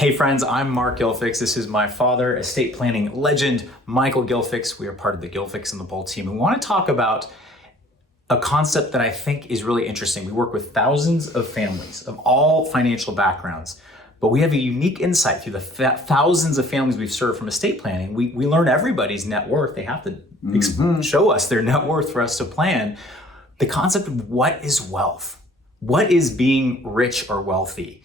Hey friends, I'm Mark Gilfix. This is my father, estate planning legend, Michael Gilfix. We are part of the Gilfix and the Bull team. We want to talk about a concept that I think is really interesting. We work with thousands of families of all financial backgrounds, but we have a unique insight through the thousands of families we've served from estate planning. We learn everybody's net worth. They have to show us their net worth for us to plan. The concept of what is wealth? What is being rich or wealthy?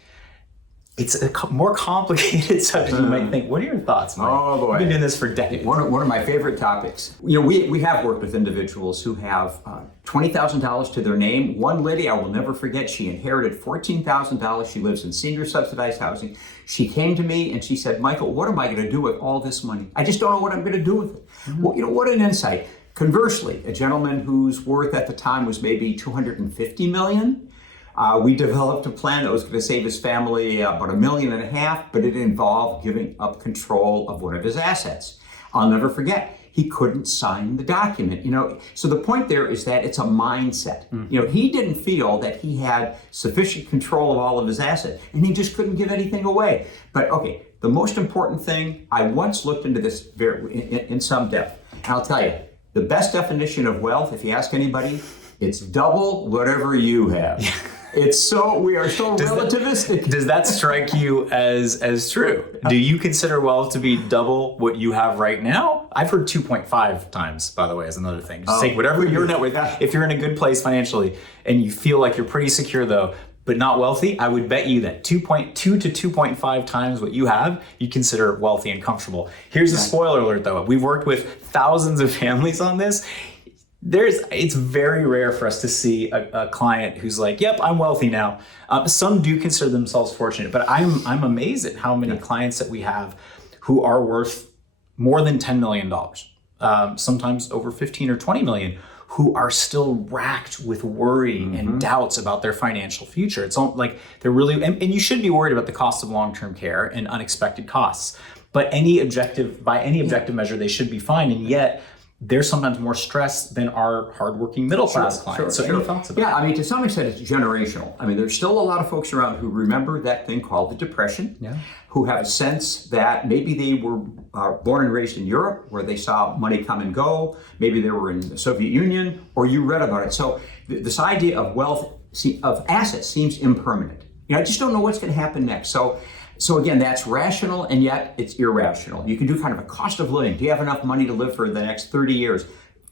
It's a more complicated subject you might think. What are your thoughts, Mike? Oh boy. I've been doing this for decades. One of my favorite topics. You know, we have worked with individuals who have $20,000 to their name. One lady I will never forget, she inherited $14,000. She lives in senior subsidized housing. She came to me and she said, Michael, what am I going to do with all this money? I just don't know what I'm going to do with it. Well, you know, what an insight. Conversely, a gentleman whose worth at the time was maybe $250 million. We developed a plan that was going to save his family about $1.5 million, but it involved giving up control of one of his assets. I'll never forget, he couldn't sign the document. You know, so the point there is that it's a mindset. You know, he didn't feel that he had sufficient control of all of his assets, and he just couldn't give anything away. But okay, the most important thing, I once looked into this in some depth, and I'll tell you, the best definition of wealth, if you ask anybody, it's double whatever you have. We are so relativistic. Does that strike you as true? Do you consider wealth to be double what you have right now? I've heard 2.5 times, by the way, as another thing. Just take whatever your net worth. If you're in a good place financially and you feel like you're pretty secure though, but not wealthy, I would bet you that 2.2 to 2.5 times what you have, you consider wealthy and comfortable. Here's a spoiler alert though. We've worked with thousands of families on this. It's very rare for us to see a client who's like, yep, I'm wealthy now. Some do consider themselves fortunate, but I'm amazed at how many clients that we have who are worth more than $10 million, sometimes over 15 or 20 million, who are still racked with worry and doubts about their financial future. It's like they're really, and you should be worried about the cost of long-term care and unexpected costs, but by any objective measure, they should be fine. And yet, they're sometimes more stressed than our hardworking middle-class clients. Any thoughts about that? Yeah, I mean, to some extent, it's generational. I mean, there's still a lot of folks around who remember that thing called the Depression, who have a sense that maybe they were born and raised in Europe, where they saw money come and go. Maybe they were in the Soviet Union, or you read about it. So this idea of wealth, of assets, seems impermanent. You know, I just don't know what's going to happen next. So again, that's rational, and yet it's irrational. You can do kind of a cost of living. Do you have enough money to live for the next 30 years?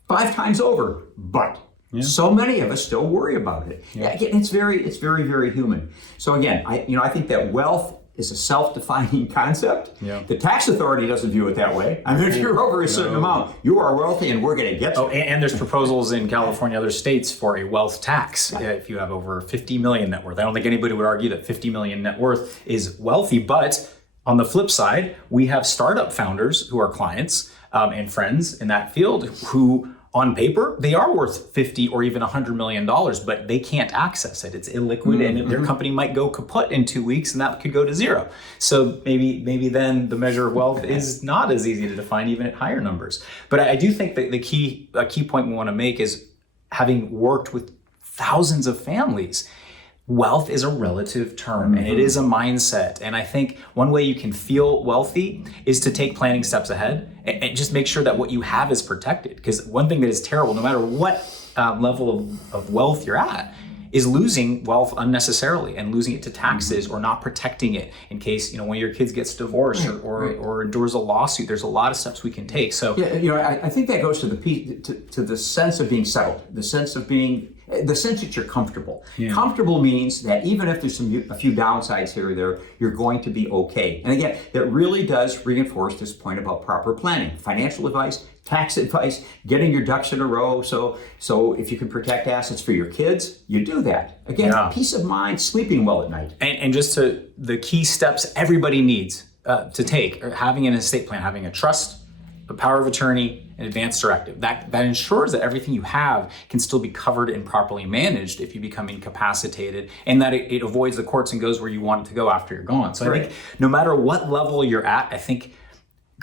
5 times over, but so many of us still worry about it. Again, it's very, very human. So again, I think that wealth is a self-defining concept. The tax authority doesn't view it that way. I mean, if you're over a certain amount, you are wealthy and we're going to get you. And there's proposals in California, other states for a wealth tax if you have over 50 million net worth. I don't think anybody would argue that 50 million net worth is wealthy, but on the flip side, we have startup founders who are clients and friends in that field who, on paper, they are worth 50 or even $100 million, but they can't access it. It's illiquid, and their company might go kaput in 2 weeks, and that could go to zero. So maybe then the measure of wealth is not as easy to define, even at higher numbers. But I do think that a key point we want to make is, having worked with thousands of families, wealth is a relative term, and it is a mindset. And I think one way you can feel wealthy is to take planning steps ahead and just make sure that what you have is protected. Because one thing that is terrible, no matter what level of wealth you're at, is losing wealth unnecessarily and losing it to taxes or not protecting it in case, you know, one of your kids gets divorced or endures a lawsuit. There's a lot of steps we can take. So I think that goes to the sense of being settled, the sense that you're comfortable. Comfortable means that even if there's a few downsides here or there, you're going to be okay. And again, that really does reinforce this point about proper planning, financial advice, tax advice, getting your ducks in a row. So if you can protect assets for your kids, you do that. Again, peace of mind, sleeping well at night. And just to the key steps everybody needs to take, having an estate plan, having a trust, a power of attorney, an advance directive. That ensures that everything you have can still be covered and properly managed if you become incapacitated, and that it avoids the courts and goes where you want it to go after you're gone. So I think no matter what level you're at, I think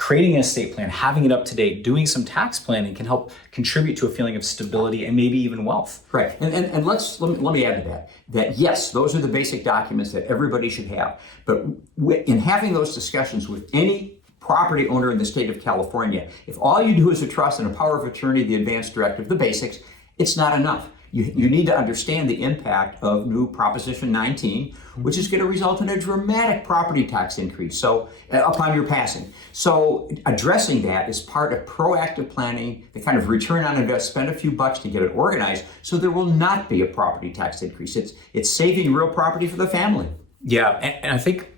creating an estate plan, having it up to date, doing some tax planning can help contribute to a feeling of stability and maybe even wealth. Right. And let me add to that yes, those are the basic documents that everybody should have. But in having those discussions with any property owner in the state of California, if all you do is a trust and a power of attorney, the advanced directive, the basics, it's not enough. You need to understand the impact of new Proposition 19, which is going to result in a dramatic property tax increase upon your passing. So addressing that is part of proactive planning, the kind of return on investment, spend a few bucks to get it organized so there will not be a property tax increase. It's saving real property for the family. Yeah, and I think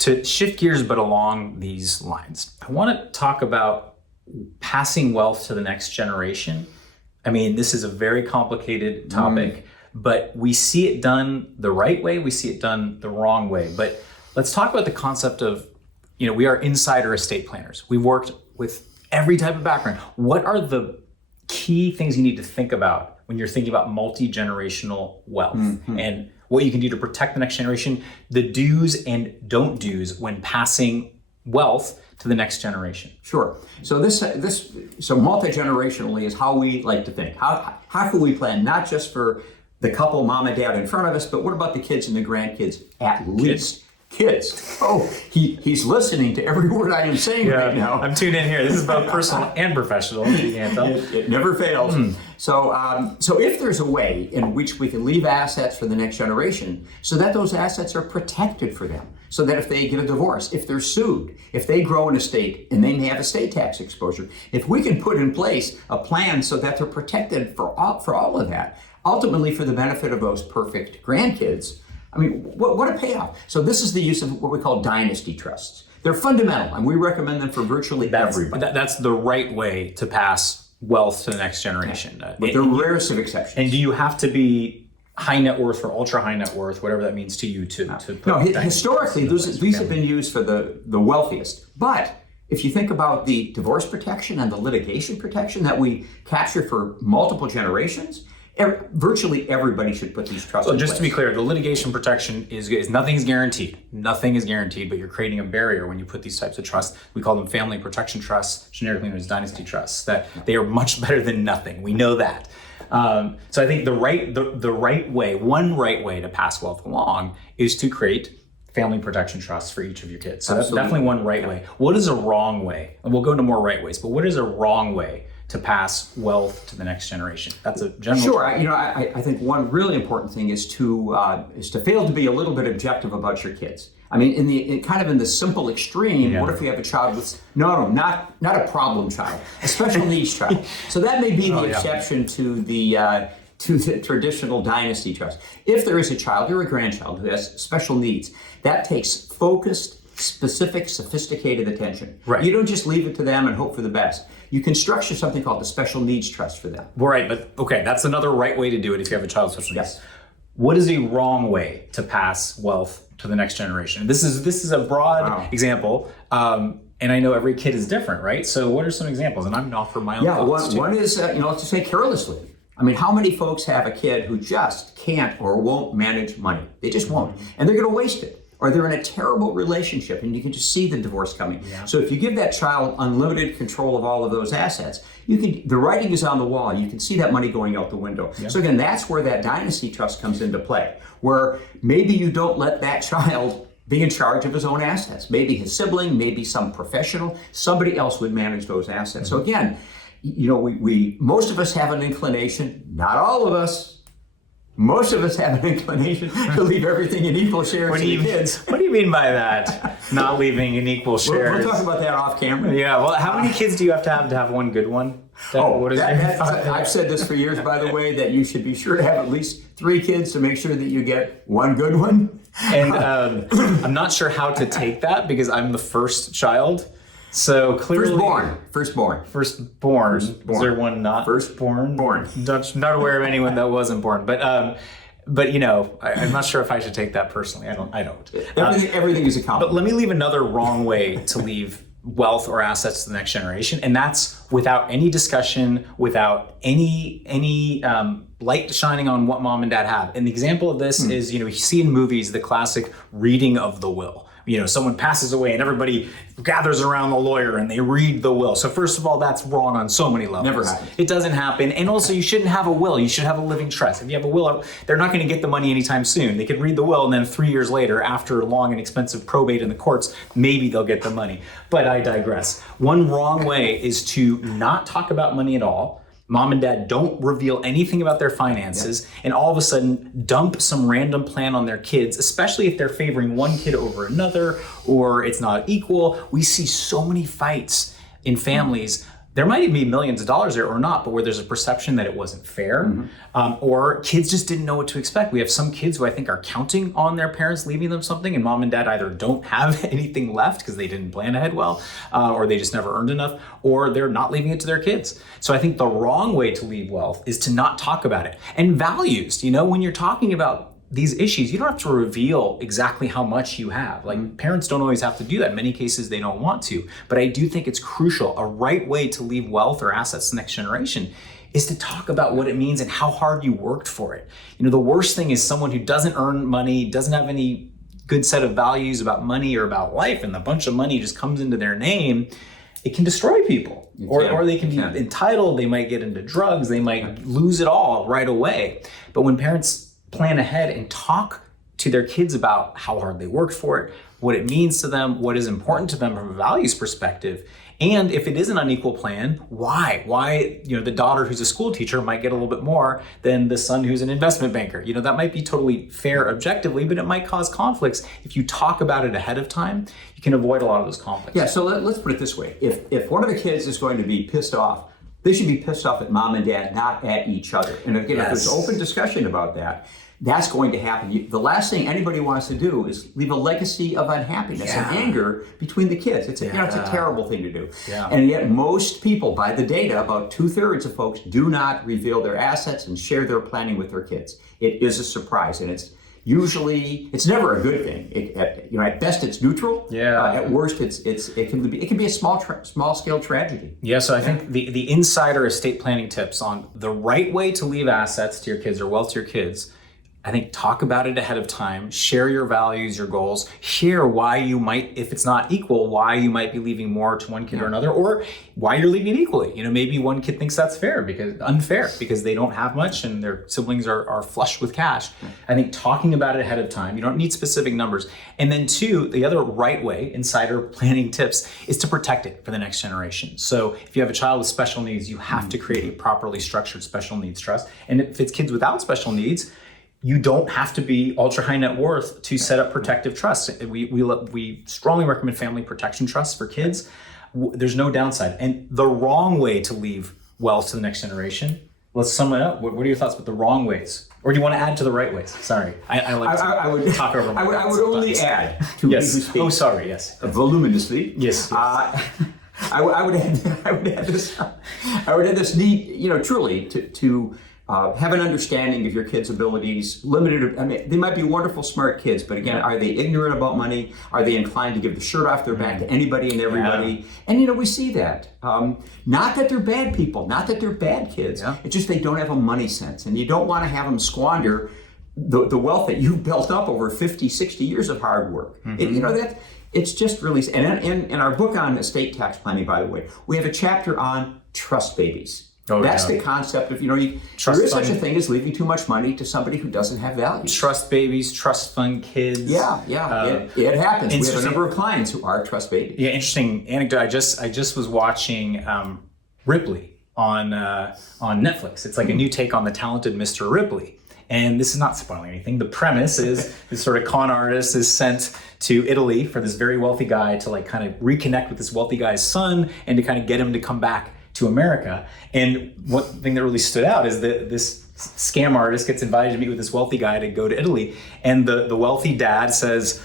to shift gears but along these lines, I want to talk about passing wealth to the next generation. I mean, this is a very complicated topic, but we see it done the right way, we see it done the wrong way. But let's talk about the concept of, we are insider estate planners. We've worked with every type of background. What are the key things you need to think about when you're thinking about multi-generational wealth and what you can do to protect the next generation, the do's and don't do's when passing wealth to the next generation? Sure. So so multi-generationally is how we like to think. How can we plan not just for the couple, mom and dad in front of us, but what about the kids and the grandkids at least? Kids. Oh, he's listening to every word I am saying right now. I'm tuned in here. This is both personal and professional. You can't tell. It never fails. So if there's a way in which we can leave assets for the next generation so that those assets are protected for them, so that if they get a divorce, if they're sued, if they grow an estate and they may have estate tax exposure, if we can put in place a plan so that they're protected for all of that, ultimately for the benefit of those perfect grandkids, I mean, what a payoff. So this is the use of what we call dynasty trusts. They're fundamental, and we recommend them for virtually everybody. That's the right way to pass wealth to the next generation. With the rarest of exceptions. And do you have to be high net worth or ultra high net worth, whatever that means to you, to put No, historically, these have been used for the wealthiest. But if you think about the divorce protection and the litigation protection that we capture for multiple generations, virtually everybody should put these trusts in just place. To be clear, the litigation protection is nothing's guaranteed. Nothing is guaranteed, but you're creating a barrier when you put these types of trusts. We call them family protection trusts, generically known as dynasty trusts, that they are much better than nothing. We know that. So I think the right way, one right way to pass wealth along is to create family protection trusts for each of your kids. So that's definitely one right way. What is a wrong way? And we'll go into more right ways, but what is a wrong way to pass wealth to the next generation? That's a general. Sure. I think one really important thing is to fail to be a little bit objective about your kids. I mean, in the simple extreme, what if we have a child with not a problem child, a special needs child? So that may be the exception to the traditional dynasty trust. If there is a child or a grandchild who has special needs, that takes focused, specific, sophisticated attention. Right. You don't just leave it to them and hope for the best. You can structure something called the special needs trust for them. Right, but okay, that's another right way to do it if you have a child with special needs. Yes. What is a wrong way to pass wealth to the next generation? This is a broad example, and I know every kid is different, right? So what are some examples? And I'm going to offer my own thoughts too. One is, let's just say carelessly. I mean, how many folks have a kid who just can't or won't manage money? They just won't, and they're going to waste it. Or they're in a terrible relationship and you can just see the divorce coming. Yeah. So if you give that child unlimited control of all of those assets, the writing is on the wall. You can see that money going out the window. Yeah. So again, that's where that dynasty trust comes into play, where maybe you don't let that child be in charge of his own assets. Maybe his sibling, maybe some professional, somebody else would manage those assets. So again, we most of us have an inclination, not all of us, most of us have an inclination to leave everything in equal shares to the kids. What do you mean by that? Not leaving in equal shares? We'll talk about that off camera. Yeah, well, how many kids do you have to have one good one? I've said this for years, by the way, that you should be sure to have at least 3 kids to make sure that you get one good one. And I'm not sure how to take that because I'm the first child. So clearly, Firstborn. Is there one not firstborn? Born. Not aware of anyone that wasn't born, but I'm not sure if I should take that personally. I don't. Everything is a compliment. But let me leave another wrong way to leave wealth or assets to the next generation, and that's without any discussion, without any light shining on what mom and dad have. An example of this is, you see in movies the classic reading of the will, someone passes away and everybody gathers around the lawyer and they read the will. So first of all, that's wrong on so many levels. Never happens. It doesn't happen. And also, you shouldn't have a will. You should have a living trust. If you have a will, they're not going to get the money anytime soon. They could read the will, and then 3 years later, after long and expensive probate in the courts, maybe they'll get the money. But I digress. One wrong way is to not talk about money at all. Mom and dad don't reveal anything about their finances, and all of a sudden dump some random plan on their kids, especially if they're favoring one kid over another or it's not equal. We see so many fights in families. There might even be millions of dollars there or not, but where there's a perception that it wasn't fair, or kids just didn't know what to expect. We have some kids who I think are counting on their parents leaving them something, and mom and dad either don't have anything left because they didn't plan ahead well, or they just never earned enough, or they're not leaving it to their kids. So I think the wrong way to leave wealth is to not talk about it. And values, when you're talking about these issues, you don't have to reveal exactly how much you have. Like, parents don't always have to do that. In many cases, they don't want to. But I do think it's crucial. A right way to leave wealth or assets to the next generation is to talk about what it means and how hard you worked for it. The worst thing is someone who doesn't earn money, doesn't have any good set of values about money or about life, and a bunch of money just comes into their name. It can destroy people, or they can be entitled. They might get into drugs. They might lose it all right away. But when parents plan ahead and talk to their kids about how hard they worked for it, what it means to them, what is important to them from a values perspective, and if it is an unequal plan, why? Why, the daughter who's a school teacher might get a little bit more than the son who's an investment banker. That might be totally fair objectively, but it might cause conflicts. If you talk about it ahead of time, you can avoid a lot of those conflicts. Yeah, so let's put it this way. If one of the kids is going to be pissed off, they should be pissed off at mom and dad, not at each other. And again, if there's open discussion about that, that's going to happen. The last thing anybody wants to do is leave a legacy of unhappiness and anger between the kids. It's a terrible thing to do. Yeah. And yet most people, by the data, about 2/3 of folks do not reveal their assets and share their planning with their kids. It is a surprise, and it's never a good thing. At best it's neutral. At worst it can be a small scale tragedy. Yeah. So I think the insider estate planning tips on the right way to leave assets to your kids or wealth to your kids. I think talk about it ahead of time, share your values, your goals, share why you might, if it's not equal, why you might be leaving more to one kid or another, or why you're leaving it equally. Maybe one kid thinks that's unfair because they don't have much and their siblings are flush with cash. I think talking about it ahead of time, you don't need specific numbers. And then two, the other right way, insider planning tips, is to protect it for the next generation. So if you have a child with special needs, you have to create a properly structured special needs trust. And if it's kids without special needs, you don't have to be ultra high net worth to set up protective trusts. We strongly recommend family protection trusts for kids. There's no downside. And the wrong way to leave wealth to the next generation, let's sum it up. What are your thoughts about the wrong ways? Or do you want to add to the right ways? Sorry, I would talk over. I would only add to yes. Oh, sorry. Yes. Voluminously. Yes. I would add this need, truly to have an understanding of your kids' abilities, limited. They might be wonderful, smart kids, but again, are they ignorant about money? Are they inclined to give the shirt off their back to anybody and everybody? And we see that. Not that they're bad people, not that they're bad kids. It's just they don't have a money sense, and you don't want to have them squander the wealth that you've built up over 50, 60 years of hard work. It's just really, and in our book on estate tax planning, by the way, we have a chapter on trust babies. That's the concept of, there is such a thing as leaving too much money to somebody who doesn't have value. Trust babies, trust fund kids. It happens. We have a number of clients who are trust babies. Yeah, interesting anecdote. I just was watching Ripley on Netflix. It's like a new take on the talented Mr. Ripley. And this is not spoiling anything. The premise is this sort of con artist is sent to Italy for this very wealthy guy to kind of reconnect with this wealthy guy's son and to kind of get him to come back to America. And one thing that really stood out is that this scam artist gets invited to meet with this wealthy guy to go to Italy. And the wealthy dad says,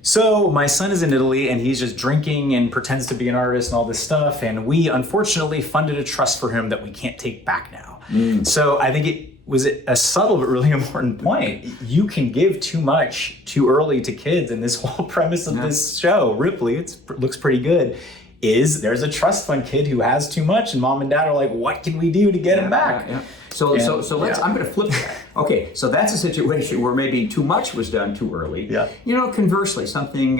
so my son is in Italy and he's just drinking and pretends to be an artist and all this stuff. And we unfortunately funded a trust for him that we can't take back now. So I think it was a subtle but really important point. You can give too much too early to kids. And this whole premise of this show, Ripley, it looks pretty good. is there's a trust fund kid who has too much, and mom and dad are like, what can we do to get him back? So let's. I'm going to flip that. Okay, so that's a situation where maybe too much was done too early. Yeah. Conversely, something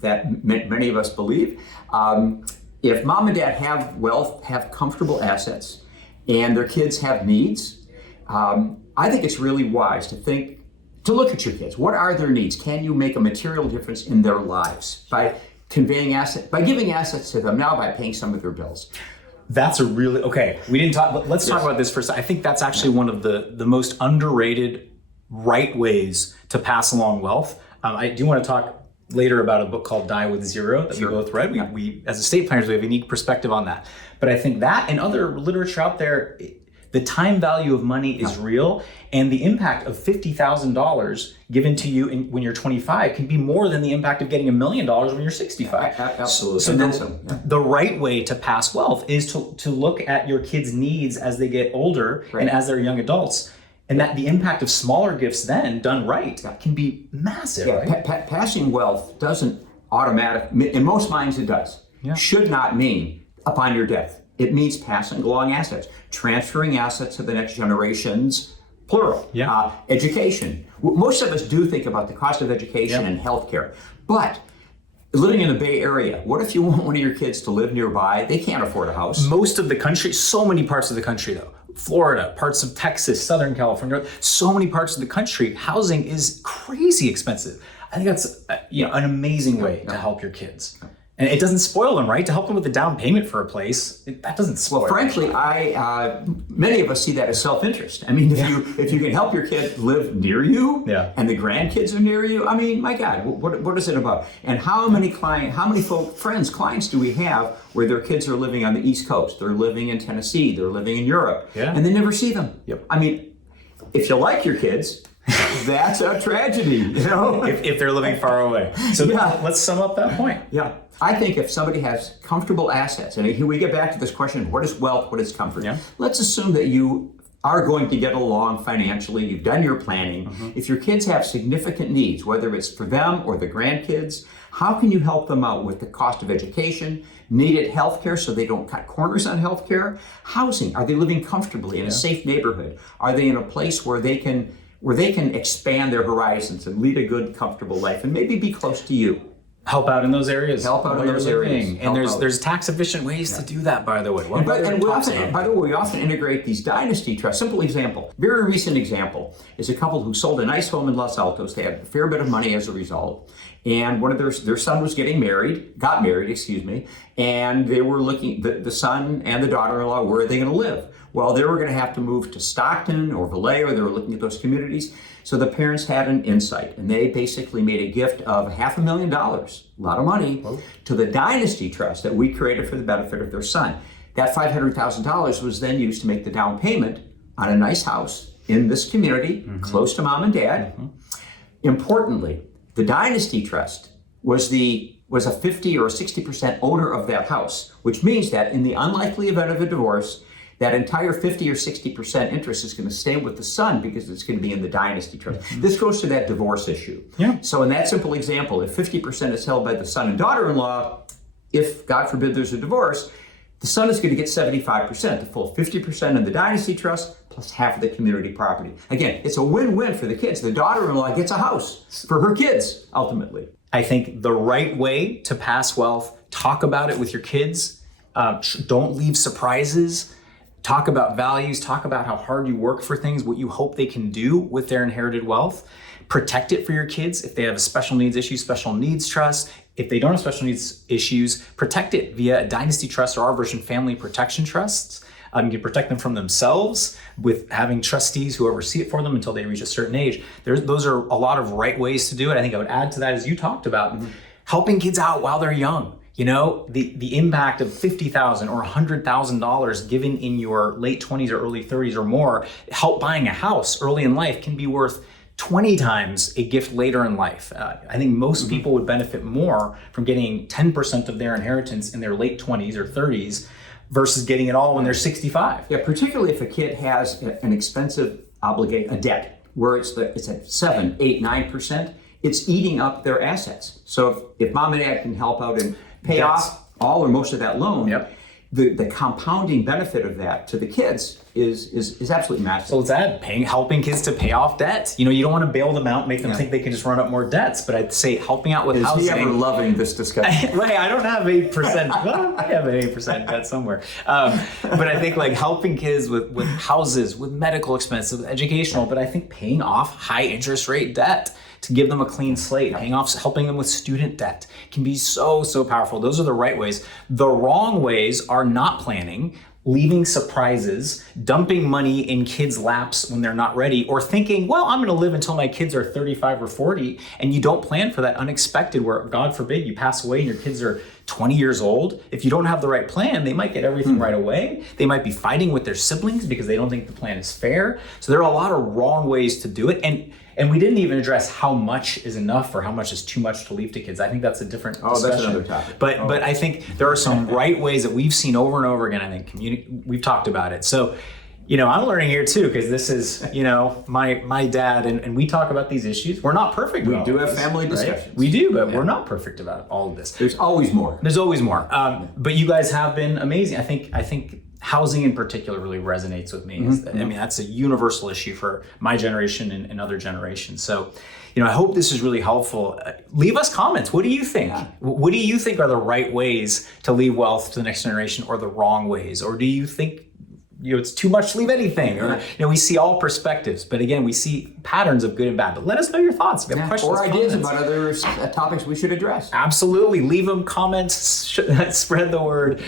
that many of us believe, if mom and dad have wealth, have comfortable assets, and their kids have needs, I think it's really wise to look at your kids. What are their needs? Can you make a material difference in their lives by giving assets to them now by paying some of their bills? That's a really, okay, we didn't talk, but let's talk about this for a second. I think that's actually one of the most underrated right ways to pass along wealth. I do want to talk later about a book called Die with Zero that we both read. We as estate planners, we have a unique perspective on that. But I think that and other literature out there, the time value of money is real, and the impact of $50,000 given to you when you're 25 can be more than the impact of getting $1 million when you're 65. Absolutely. So the right way to pass wealth is to look at your kids' needs as they get older and as they're young adults, and that the impact of smaller gifts then done right can be massive. Right? Passing wealth doesn't in most minds it does. Should not mean upon your death. It means passing along assets, transferring assets to the next generations, plural. Education. Most of us do think about the cost of education and healthcare, but living in the Bay Area, what if you want one of your kids to live nearby? They can't afford a house. Most of the country, so many parts of the country though, Florida, parts of Texas, Southern California, so many parts of the country, housing is crazy expensive. I think that's an amazing way to help your kids. And it doesn't spoil them, right? To help them with the down payment for a place, that doesn't spoil. Well, frankly, many of us see that as self-interest. I mean, if you can help your kid live near you, and the grandkids are near you, I mean, my God, what is it about? And how many clients do we have where their kids are living on the East Coast? They're living in Tennessee, they're living in Europe, and they never see them. I mean, if you like your kids, that's a tragedy, if they're living far away. So let's sum up that point. I think if somebody has comfortable assets, and here we get back to this question, what is wealth, what is comfort? Let's assume that you are going to get along financially, you've done your planning. If your kids have significant needs, whether it's for them or the grandkids, how can you help them out with the cost of education, needed health care so they don't cut corners on health care, housing, are they living comfortably in a safe neighborhood? Are they in a place where they can expand their horizons and lead a good, comfortable life and maybe be close to you? Help out in those areas. And there's tax efficient ways to do that, by the way. By the way, we often integrate these dynasty trusts. Simple example, very recent example, is a couple who sold a nice home in Los Altos. They had a fair bit of money as a result. And one of their son was got married, and they were looking, the son and the daughter-in-law, where are they going to live? Well, they were going to have to move to Stockton or Vallejo. They were looking at those communities. So the parents had an insight, and they basically made a gift of $500,000, a lot of money, to the Dynasty Trust that we created for the benefit of their son. That $500,000 was then used to make the down payment on a nice house in this community, close to mom and dad. Importantly, the Dynasty Trust was a 50 or 60% owner of that house, which means that in the unlikely event of a divorce, that entire 50 or 60% interest is going to stay with the son because it's going to be in the Dynasty Trust. This goes to that divorce issue. So in that simple example, if 50% is held by the son and daughter-in-law, if, God forbid, there's a divorce, the son is going to get 75%, the full 50% in the Dynasty Trust plus half of the community property. Again, it's a win-win for the kids. The daughter-in-law gets a house for her kids, ultimately. I think the right way to pass wealth, talk about it with your kids. Don't leave surprises. Talk about values, talk about how hard you work for things, what you hope they can do with their inherited wealth. Protect it for your kids. If they have a special needs issue, special needs trust. If they don't have special needs issues, protect it via a Dynasty Trust or our version, family protection trusts. You can protect them from themselves with having trustees who oversee it for them until they reach a certain age. Those are a lot of right ways to do it. I think I would add to that, as you talked about, helping kids out while they're young. The impact of $50,000 or $100,000 given in your late 20s or early 30s or more, help buying a house early in life can be worth 20 times a gift later in life. I think most people would benefit more from getting 10% of their inheritance in their late 20s or 30s versus getting it all when they're 65. Yeah, particularly if a kid has an expensive a debt where it's at 7, 8, 9%, it's eating up their assets. So if mom and dad can help out and pay off all or most of that loan, Yep. the compounding benefit of that to the kids is absolutely massive. So it's that helping kids to pay off debt. You don't want to bail them out, make them think they can just run up more debts. But I'd say helping out with housing. Is he ever loving this discussion? Right, I don't have 8%. Well, I have an 8% debt somewhere. But I think like helping kids with houses, with medical expenses, with educational. But I think paying off high interest rate debt to give them a clean slate, helping them with student debt can be so powerful. Those are the right ways. The wrong ways are not planning, leaving surprises, dumping money in kids' laps when they're not ready, or thinking, well, I'm going to live until my kids are 35 or 40, and you don't plan for that unexpected where, God forbid, you pass away and your kids are 20 years old. If you don't have the right plan, they might get everything right away. They might be fighting with their siblings because they don't think the plan is fair. So there are a lot of wrong ways to do it. And we didn't even address how much is enough or how much is too much to leave to kids. I think that's a different discussion. That's another topic. But I think there are some right ways that we've seen over and over again. I think we've talked about it. So, I'm learning here too, because this is, my dad, and we talk about these issues. We're not perfect. We do have family discussions. Right? We do, but we're not perfect about all of this. There's always more. There's always more. But you guys have been amazing. I think housing in particular really resonates with me. That's a universal issue for my generation and other generations. So, I hope this is really helpful. Leave us comments. What do you think? Yeah. What do you think are the right ways to leave wealth to the next generation, or the wrong ways? Or do you think it's too much to leave anything? Or we see all perspectives, but again, we see patterns of good and bad. But let us know your thoughts. If you have questions, or ideas about other topics we should address. Absolutely, leave them comments. Spread the word.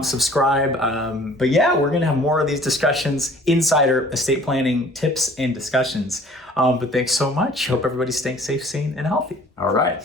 Subscribe. But yeah, we're gonna have more of these discussions, insider estate planning tips and discussions. But thanks so much. Hope everybody's staying safe, sane, and healthy. All right.